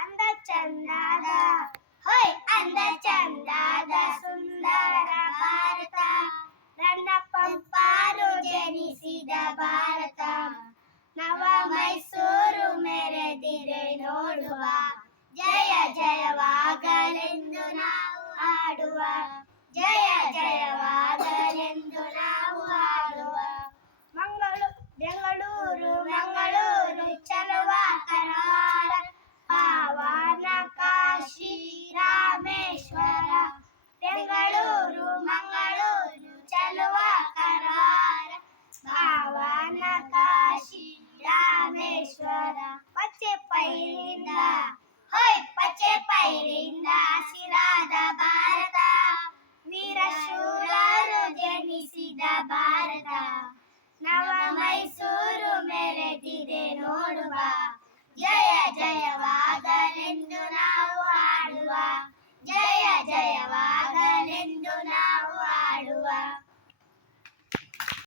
ಅಂದ ಚಂದಾದ ಹೋಯ್ ಅಂದ ಚಂದಾದ ಸುಂದರ ಭಾರತ ನನ್ನ ಪಾರು ಜನಿಸಿದ ಭಾರತ ನವ ಮೈಸೂರು ಮೆರೆದಿರೆ ನೋಡುವ ಜಯ ಜಯವಾಗಲೆಂದು ನಾವು ಆಡುವ ಜಯ ಜಯ Yeah.